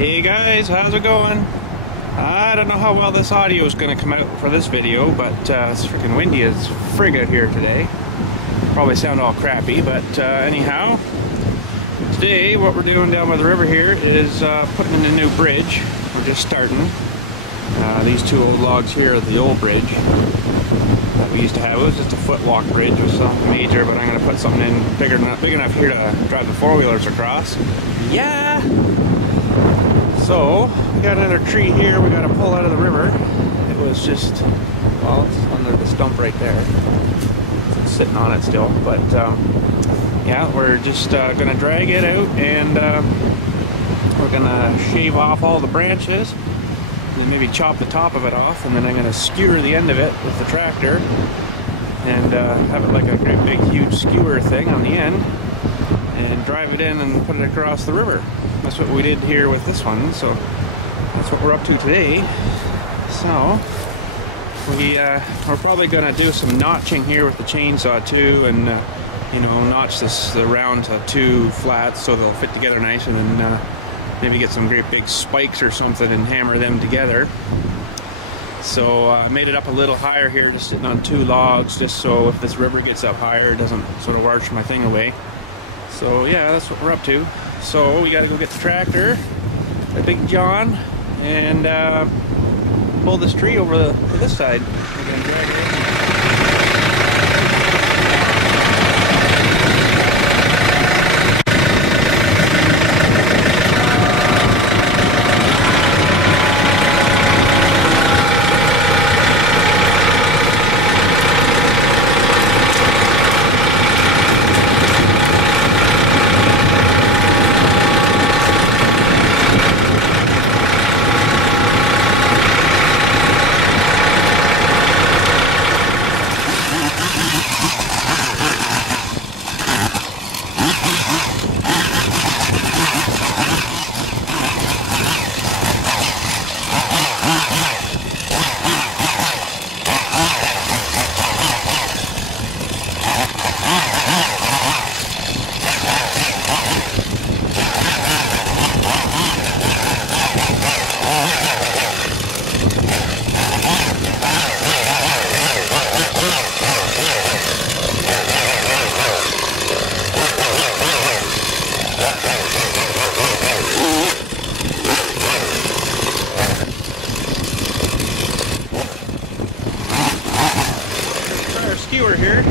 Hey guys, how's it going? I don't know how well this audio is going to come out for this video, but it's freaking windy as frig out here today. Probably sound all crappy, but anyhow, today what we're doing down by the river here is putting in a new bridge. We're just starting. These two old logs here are the old bridge that we used to have. It was just a footwalk bridge. It was something major, but I'm going to put something in big enough here to drive the four-wheelers across. Yeah! So, we got another tree here we got to pull out of the river. It was just, well, it's under the stump right there. It's sitting on it still, but yeah, we're just going to drag it out and we're going to shave off all the branches and maybe chop the top of it off, and then I'm going to skewer the end of it with the tractor and have it like a great big huge skewer thing on the end and drive it in and put it across the river. That's what we did here with this one, so that's what we're up to today. So we're probably going to do some notching here with the chainsaw too, and you know, notch this around to two flats so they'll fit together nice, and then maybe get some great big spikes or something and hammer them together. So I made it up a little higher here, just sitting on two logs, just so if this river gets up higher, it doesn't sort of arch my thing away. So yeah, that's what we're up to. So we gotta go get the tractor, the Big John, and pull this tree over to this side. We're gonna drag it in. Skewer here.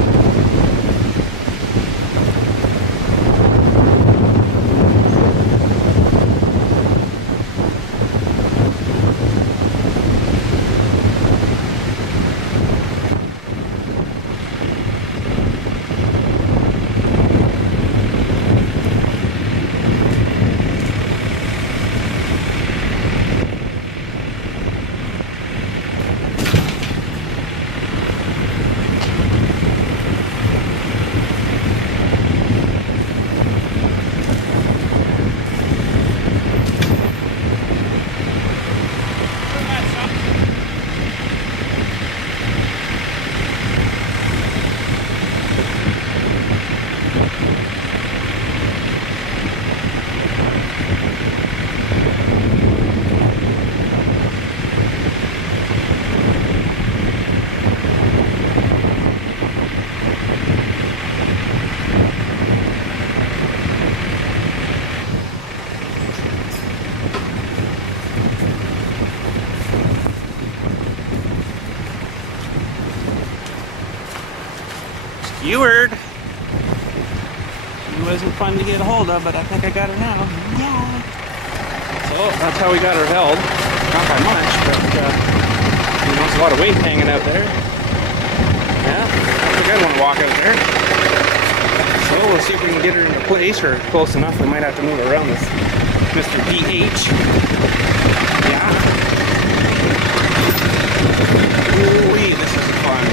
Skewered. She wasn't fun to get a hold of, but I think I got her now. Yeah. So that's how we got her held. Not by much, but you know, there's a lot of weight hanging out there. Yeah, I think I'd want to walk out there. So we'll see if we can get her into place, or close enough. We might have to move her around with Mr. DH. Yeah. Ooh-wee, this is fun.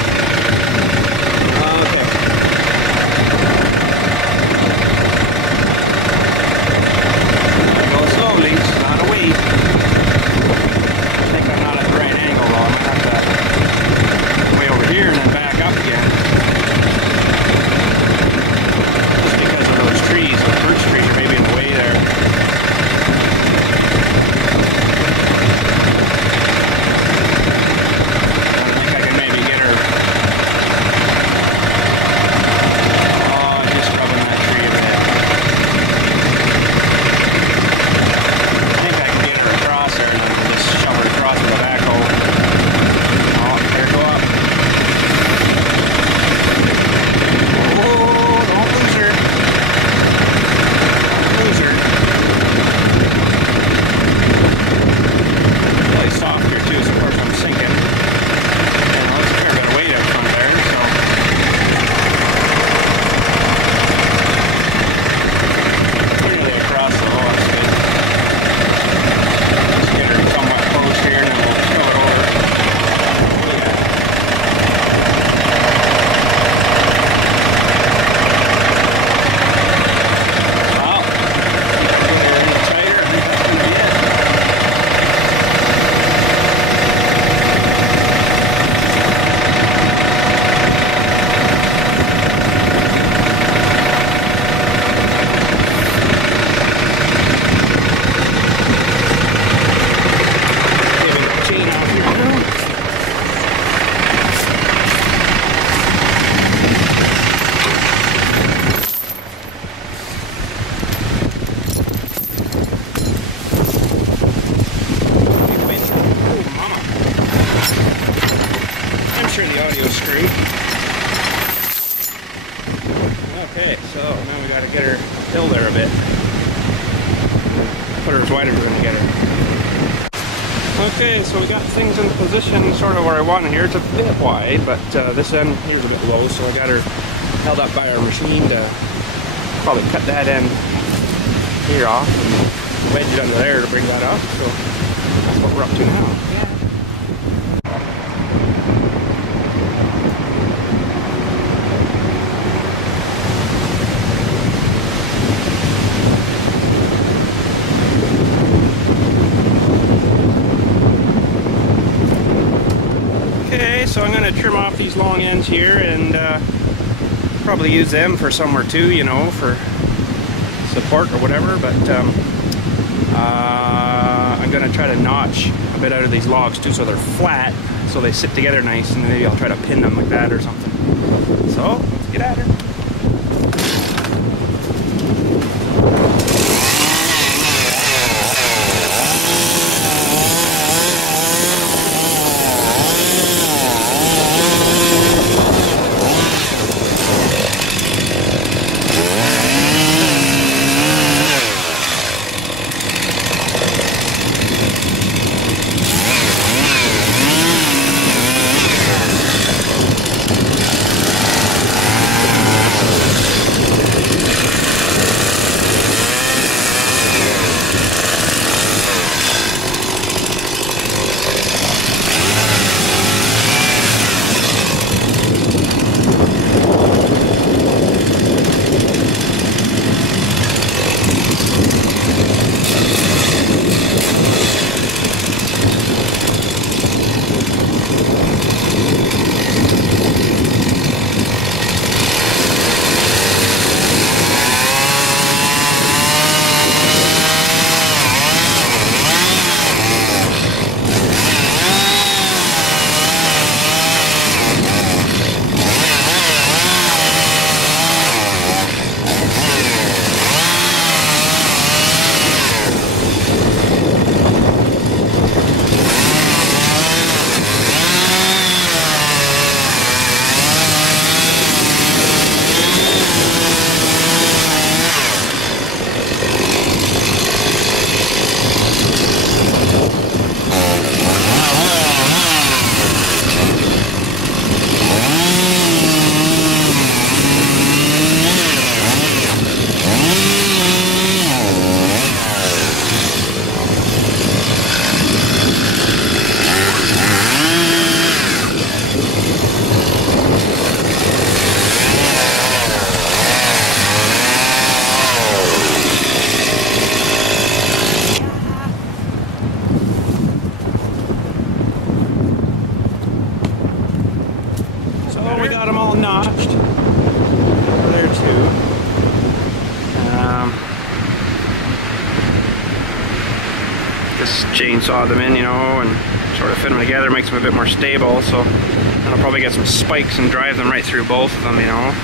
a screw. Okay, so now we gotta get her filled there a bit. Put her as wide as we're gonna get her. Okay, so we got things in position sort of where I want it here. It's a bit wide, but this end here's a bit low, so I got her held up by our machine to probably cut that end here off and wedge it under there to bring that up. So that's what we're up to now. Okay, so I'm going to trim off these long ends here and probably use them for somewhere too, you know, for support or whatever, but I'm going to try to notch a bit out of these logs too so they're flat, so they sit together nice, and maybe I'll try to pin them like that or something. So, let's get at her. We got them all notched over there too. Just chainsaw them in, you know, and sort of fit them together, makes them a bit more stable. So I'll probably get some spikes and drive them right through both of them, you know.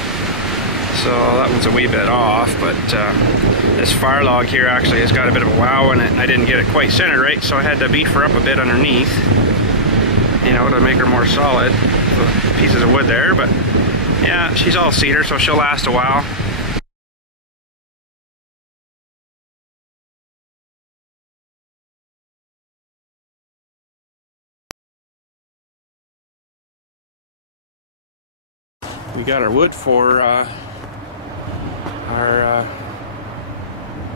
So that one's a wee bit off, but this fire log here actually has got a bit of a wow in it. I didn't get it quite centered right, so I had to beef her up a bit underneath, you know, to make her more solid. The pieces of wood there, but yeah, she's all cedar, so she'll last a while. We got our wood for our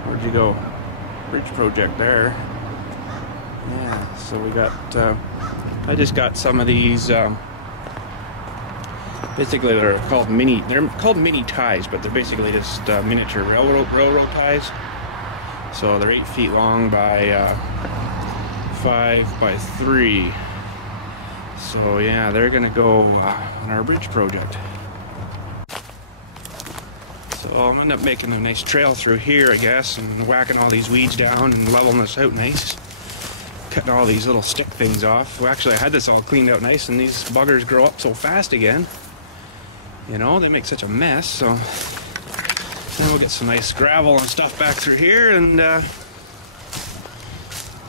where'd you go? Bridge project there. Yeah, so we got I just got some of these basically they're called mini ties, but they're basically just miniature railroad ties. So they're 8 feet long by 5 by 3. So yeah, they're gonna go on our bridge project. So I'm gonna end up making a nice trail through here, I guess, and whacking all these weeds down and leveling this out nice. Cutting all these little stick things off. Well, actually I had this all cleaned out nice, and these buggers grow up so fast again. You know, they make such a mess, so then we'll get some nice gravel and stuff back through here, and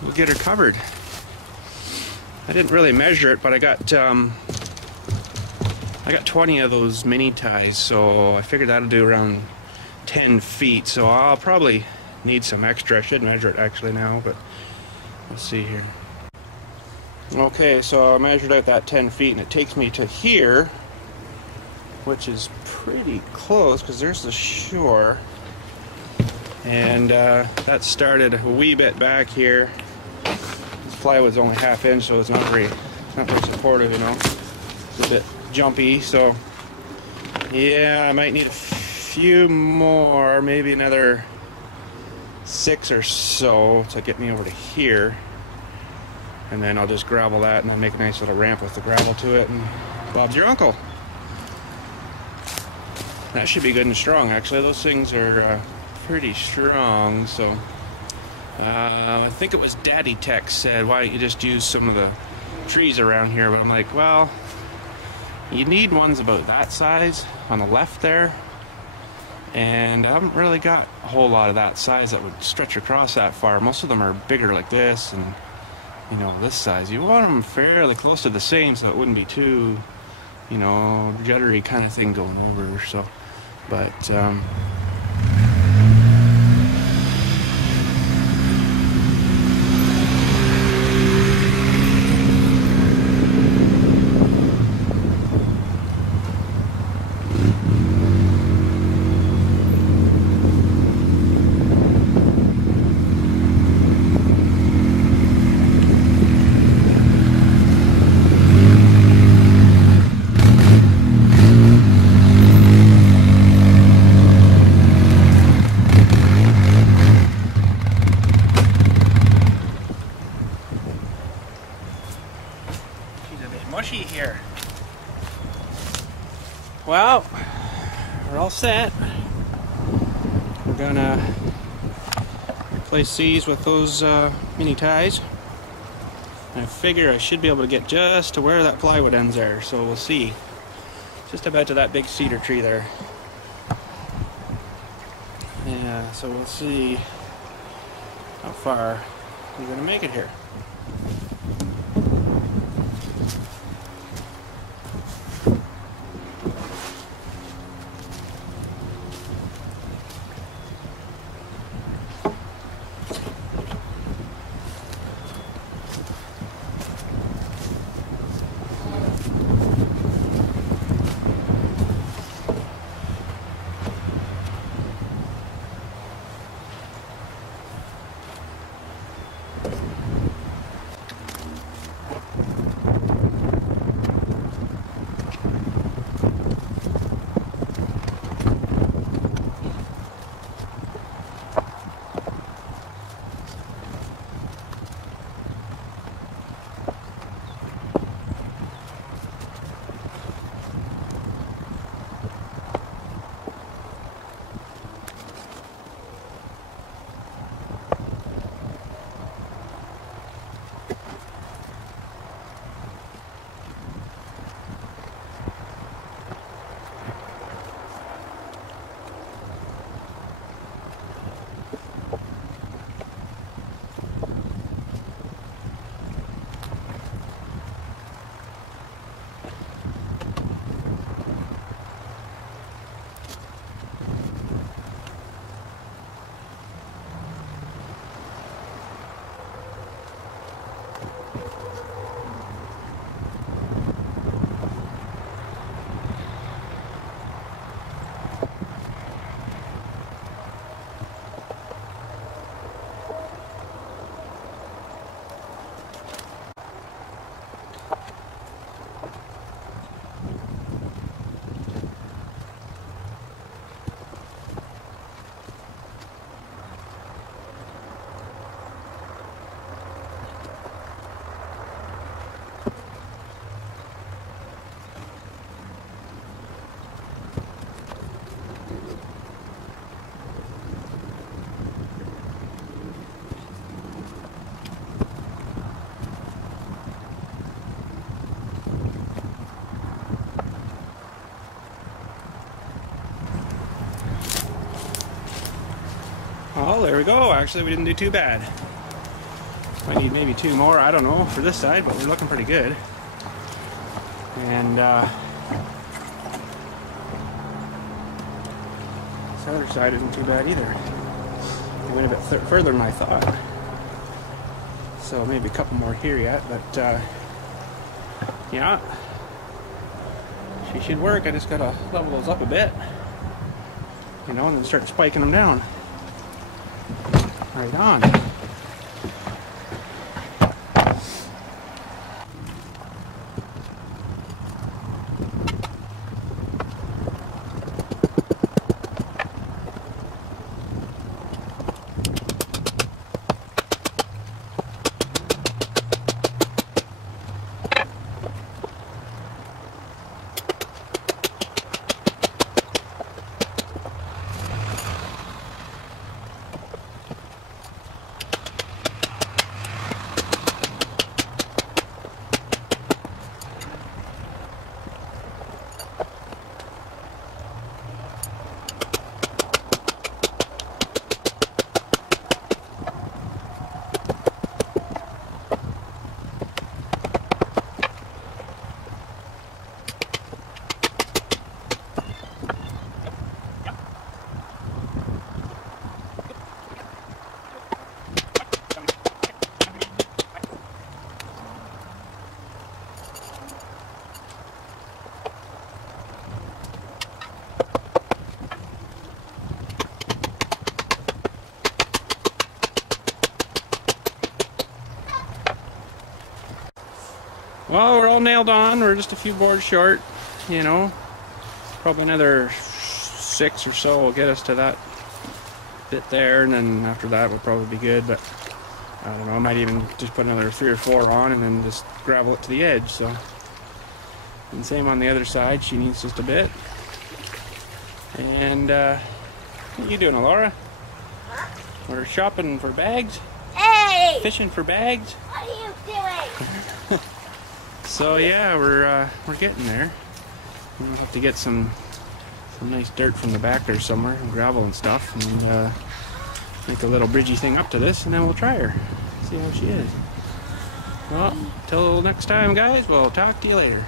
we'll get her covered. I didn't really measure it, but I got I got 20 of those mini ties, so I figured that'll do around 10 feet. So I'll probably need some extra. I should measure it actually now, but let's see here. Okay, so I measured out that 10 feet and it takes me to here, which is pretty close because there's the shore. And that started a wee bit back here. This plywood's only ½ inch, so it's not very supportive, you know. It's a bit jumpy, so yeah, I might need a few more, maybe another 6 or so to get me over to here. And then I'll just gravel that and I'll make a nice little ramp with the gravel to it, and Bob's your uncle. That should be good and strong. Actually, those things are pretty strong. So I think it was Daddy Tech said, why don't you just use some of the trees around here? But I'm like, well, you need ones about that size on the left there, and I haven't really got a whole lot of that size that would stretch across that far. Most of them are bigger like this, and you know, this size. You want them fairly close to the same so it wouldn't be too, you know, juddery kind of thing going over. So, but mushy here. Well, we're all set. We're gonna replace these with those mini ties. And I figure I should be able to get just to where that plywood ends there, so we'll see. Just about to that big cedar tree there. Yeah, so we'll see how far we're gonna make it here. Oh, there we go. Actually, we didn't do too bad. Might need maybe 2 more, I don't know, for this side, but we're looking pretty good. And This other side isn't too bad either. It went a bit further than I thought. So maybe a couple more here yet, but yeah. She should work. I just gotta level those up a bit. You know, and then start spiking them down. Right on. Well, we're all nailed on. We're just a few boards short, you know. Probably another 6 or so will get us to that bit there, and then after that we'll probably be good. But I don't know, I might even just put another 3 or 4 on and then just gravel it to the edge. So, and same on the other side. She needs just a bit. And what are you doing, Laura? Huh? We're shopping for bags. Hey! Fishing for bags. What are you doing? So yeah, we're getting there. We'll have to get some nice dirt from the back there somewhere, and gravel and stuff, and make a little bridgey thing up to this, and then we'll try her. See how she is. Well, till next time, guys. We'll talk to you later.